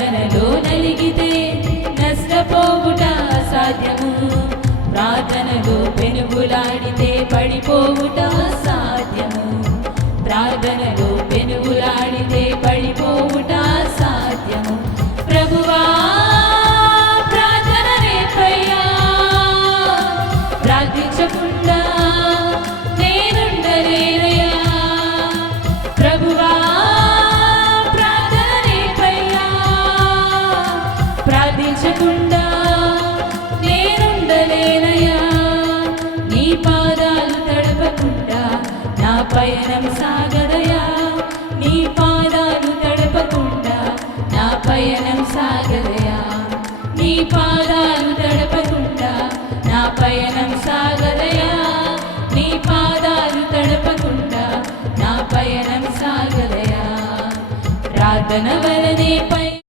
ప్రార్థనలో నలిగితే నష్టపోవుట అసాధ్యము, ప్రార్థనలో పెనుగులాడితే పడిపోవుట అసాధ్యము, ప్రార్థనలో పెనుగులాడితే పడిపోవుట అసాధ్యము. ప్రభువా ప్రార్థన నేర్పయ్యా, ప్రార్థించకుండా నేనుండలేనయ్యా. ప్రభువా ప్రార్థన నేర్పయ్యా, ప్రార్థించకుండా నేనుండలేనయ్యా. నీ పాదాలు తడపకుండా నా పయనం సాగదయా, నీ పాదాలు తడపకుండా నా పయనం సాగదయా, నీ పాదాలు తడపకుండా నా పయనం సాగదయా, నీ పాదాలు తడపకుండా నా పయనం సాగదయా. ప్రార్థన వలనే